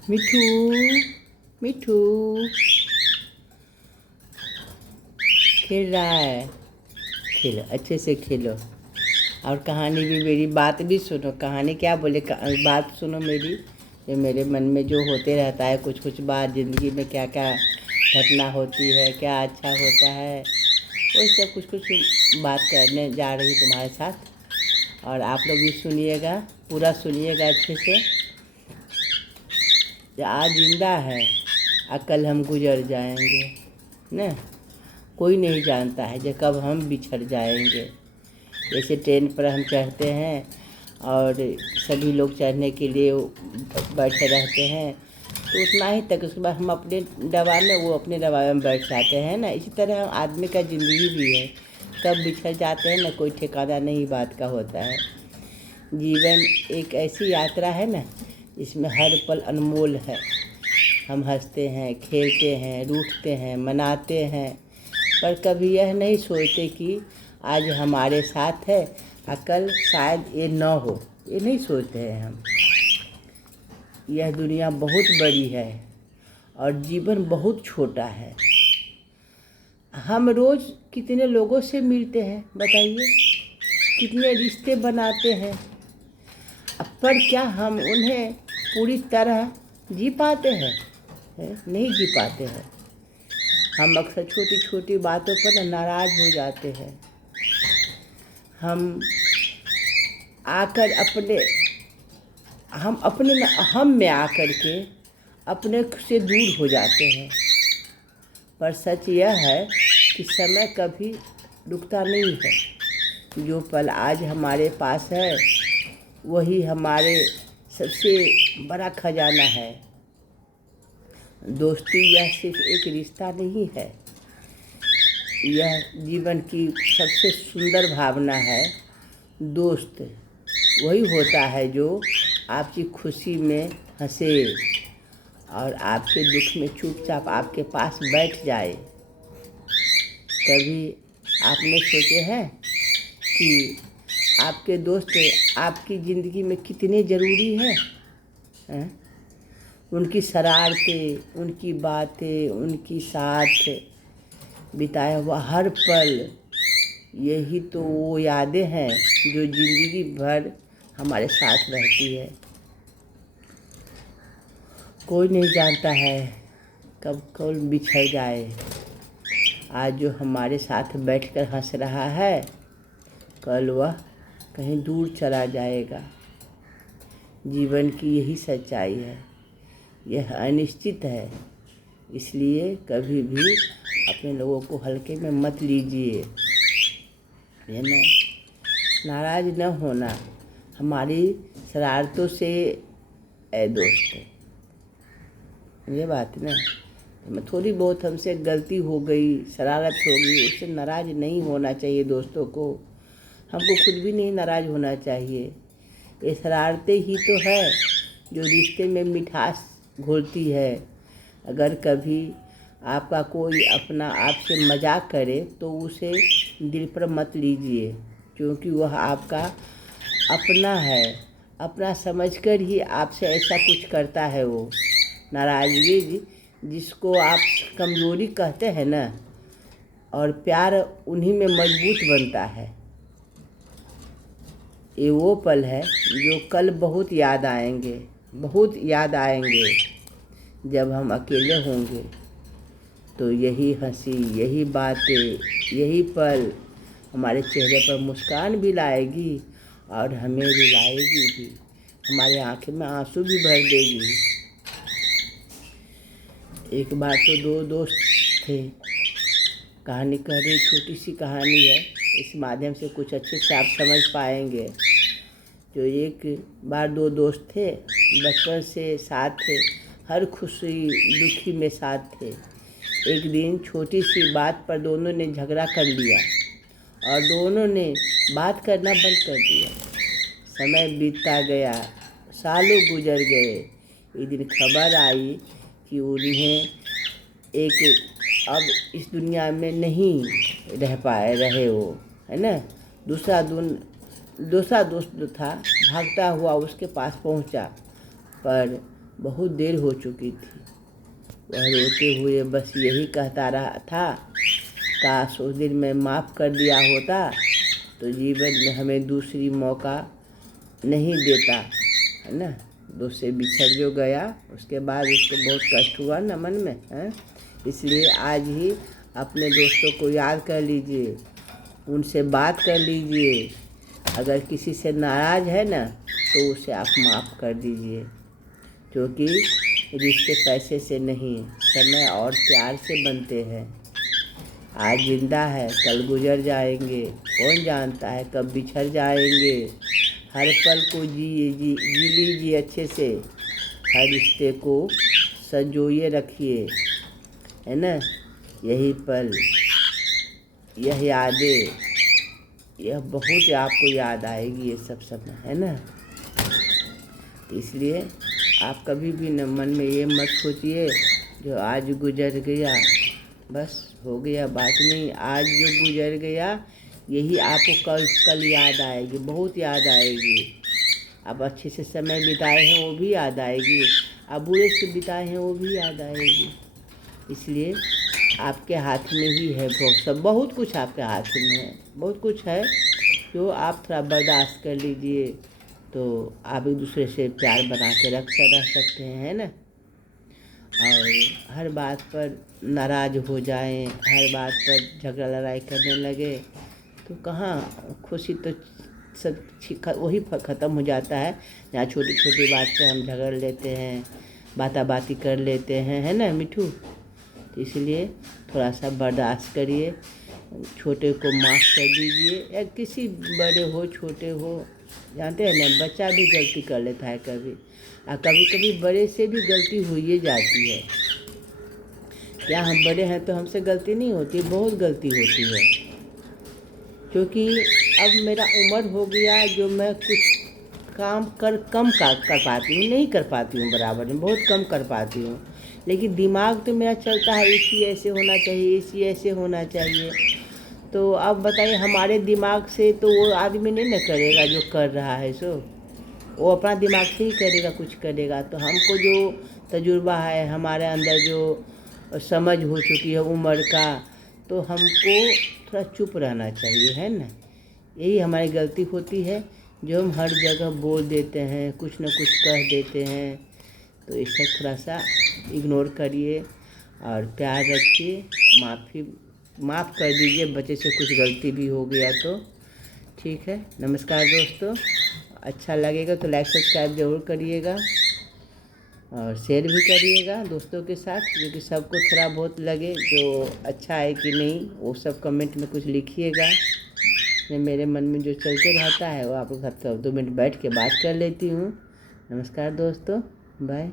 मिठू मिठू खेल रहा है। खेलो, अच्छे से खेलो। और कहानी भी, मेरी बात भी सुनो। कहानी क्या बोले, बात सुनो मेरी। जो मेरे मन में जो होते रहता है, कुछ कुछ बात ज़िंदगी में क्या क्या घटना होती है, क्या अच्छा होता है, वही सब कुछ कुछ बात करने जा रही तुम्हारे साथ। और आप लोग भी सुनिएगा, पूरा सुनिएगा अच्छे से। जो आज जिंदा है और कल हम गुजर जाएंगे न, कोई नहीं जानता है जो कब हम बिछड़ जाएंगे। जैसे ट्रेन पर हम चढ़ते हैं और सभी लोग चढ़ने के लिए बैठे रहते हैं, तो उतना ही तक, उसके बाद हम अपने डब्बा में, वो अपने डब्बा में बैठ जाते हैं ना। इसी तरह आदमी का ज़िंदगी भी है, कब बिछड़ जाते हैं ना, कोई ठिकाना नहीं बात का होता है। जीवन एक ऐसी यात्रा है ना, इसमें हर पल अनमोल है। हम हंसते हैं, खेलते हैं, रूठते हैं, मनाते हैं, पर कभी यह नहीं सोचते कि आज हमारे साथ है और कल शायद ये न हो। ये नहीं सोचते हैं हम। यह दुनिया बहुत बड़ी है और जीवन बहुत छोटा है। हम रोज़ कितने लोगों से मिलते हैं बताइए, कितने रिश्ते बनाते हैं, पर क्या हम उन्हें पूरी तरह जी पाते हैं? नहीं जी पाते हैं। हम अक्सर छोटी छोटी बातों पर नाराज़ हो जाते हैं। हम आकर हम में आकर के अपने से दूर हो जाते हैं। पर सच यह है कि समय कभी रुकता नहीं है। जो पल आज हमारे पास है वही हमारे सबसे बड़ा खजाना है। दोस्ती यह सिर्फ एक रिश्ता नहीं है, यह जीवन की सबसे सुंदर भावना है। दोस्त वही होता है जो आपकी खुशी में हंसे और आपके दुख में चुपचाप आपके पास बैठ जाए। कभी आपने सोचे हैं कि आपके दोस्त आपकी ज़िंदगी में कितने ज़रूरी हैं? उनकी शरारतें, उनकी बातें, उनकी साथ बिताया हुआ हर पल, यही तो वो यादें हैं जो ज़िंदगी भर हमारे साथ रहती है। कोई नहीं जानता है कब कौन बिछड़ जाए। आज जो हमारे साथ बैठकर हंस रहा है, कल वह कहीं दूर चला जाएगा। जीवन की यही सच्चाई है, यह अनिश्चित है। इसलिए कभी भी अपने लोगों को हल्के में मत लीजिए, है ना। नाराज़ न होना हमारी शरारतों से है दोस्त, ये बात ना। थोड़ी बहुत हमसे गलती हो गई, शरारत हो गई, उससे नाराज़ नहीं होना चाहिए दोस्तों को। हमको खुद भी नहीं नाराज़ होना चाहिए। ये शरारतें ही तो है जो रिश्ते में मिठास घोलती है। अगर कभी आपका कोई अपना आपसे मजाक करे तो उसे दिल पर मत लीजिए, क्योंकि वह आपका अपना है। अपना समझकर ही आपसे ऐसा कुछ करता है वो। नाराज़गी जिसको आप कमज़ोरी कहते हैं ना, और प्यार उन्हीं में मजबूत बनता है। ये वो पल है जो कल बहुत याद आएंगे, बहुत याद आएंगे। जब हम अकेले होंगे तो यही हंसी, यही बातें, यही पल हमारे चेहरे पर मुस्कान भी लाएगी और हमें रुलाएगी भी। हमारे आँखें में आंसू भी भर देगी। एक बार तो दो दोस्त थे। कहानी कह रही, छोटी सी कहानी है, इस माध्यम से कुछ अच्छे से आप समझ पाएंगे। जो एक बार दो दोस्त थे, बचपन से साथ थे, हर खुशी दुखी में साथ थे। एक दिन छोटी सी बात पर दोनों ने झगड़ा कर लिया और दोनों ने बात करना बंद कर दिया। समय बीतता गया, सालों गुजर गए। एक दिन खबर आई कि उन्हें अब इस दुनिया में नहीं रहे वो, है ना। दूसरा दोस्त जो था भागता हुआ उसके पास पहुंचा, पर बहुत देर हो चुकी थी। वह रोते हुए बस यही कहता रहा था, काश उस दिन मैं माफ़ कर दिया होता तो जीवन में हमें दूसरी मौका नहीं देता, है ना। दोस्त से बिछड़ जो गया, उसके बाद उसको बहुत कष्ट हुआ ना मन में, है। इसलिए आज ही अपने दोस्तों को याद कर लीजिए, उनसे बात कर लीजिए। अगर किसी से नाराज़ है ना तो उसे आप माफ़ कर दीजिए, क्योंकि रिश्ते पैसे से नहीं, समय और प्यार से बनते हैं। आज जिंदा है, कल गुजर जाएंगे, कौन जानता है कब बिछड़ जाएंगे। हर पल को जी लीजिए अच्छे से, हर रिश्ते को संजोए रखिए, है ना। यही पल, यह यादें, यह बहुत आपको याद आएगी ये सब समय, है ना। इसलिए आप कभी भी न मन में ये मत सोचिए जो आज गुजर गया बस हो गया, बात नहीं। आज जो गुजर गया यही आपको कल याद आएगी, बहुत याद आएगी। आप अच्छे से समय बिताए हैं वो भी याद आएगी, आप बुरे से बिताए हैं वो भी याद आएगी। इसलिए आपके हाथ में ही है बहुत कुछ आपके हाथ में है, बहुत कुछ है जो आप थोड़ा बर्दाश्त कर लीजिए तो आप एक दूसरे से प्यार बना के रह सकते हैं, है ना। और हर बात पर नाराज़ हो जाएं, हर बात पर झगड़ा लड़ाई करने लगे तो कहाँ खुशी तो सब वही ख़त्म हो जाता है जहाँ छोटी छोटी बात पे हम झगड़ लेते हैं, बाती कर लेते हैं, है ना मिठू। तो इसलिए थोड़ा सा बर्दाश्त करिए, छोटे को माफ़ कर दीजिए, या किसी बड़े हो छोटे हो, जानते हैं ना बच्चा भी गलती कर लेता है कभी, और कभी कभी बड़े से भी गलती हो ही जाती है। क्या हम बड़े हैं तो हमसे गलती नहीं होती, बहुत गलती होती है। क्योंकि अब मेरा उम्र हो गया जो मैं कुछ काम कम कर पाती हूँ, नहीं कर पाती हूँ बराबर में, बहुत कम कर पाती हूँ। लेकिन दिमाग तो मेरा चलता है इसी ऐसे होना चाहिए, इसी ऐसे होना चाहिए। तो अब बताइए हमारे दिमाग से तो वो आदमी नहीं ना करेगा जो कर रहा है, सो वो अपना दिमाग से ही करेगा, कुछ करेगा। तो हमको जो तजुर्बा है, हमारे अंदर जो समझ हो चुकी है उम्र का, तो हमको थोड़ा चुप रहना चाहिए, है ना। यही हमारी गलती होती है जो हम हर जगह बोल देते हैं, कुछ न कुछ कह देते हैं। तो इसे थोड़ा सा इग्नोर करिए और प्यार रखिए, माफ़ कर दीजिए, बच्चे से कुछ गलती भी हो गया तो ठीक है। नमस्कार दोस्तों, अच्छा लगेगा तो लाइक सब्सक्राइब ज़रूर करिएगा और शेयर भी करिएगा दोस्तों के साथ, जो कि सबको थोड़ा बहुत लगे जो अच्छा है कि नहीं, वो सब कमेंट में कुछ लिखिएगा। मेरे मन में जो चलते रहता है वो आपके साथ 2 मिनट बैठ के बात कर लेती हूँ। नमस्कार दोस्तों, बाय।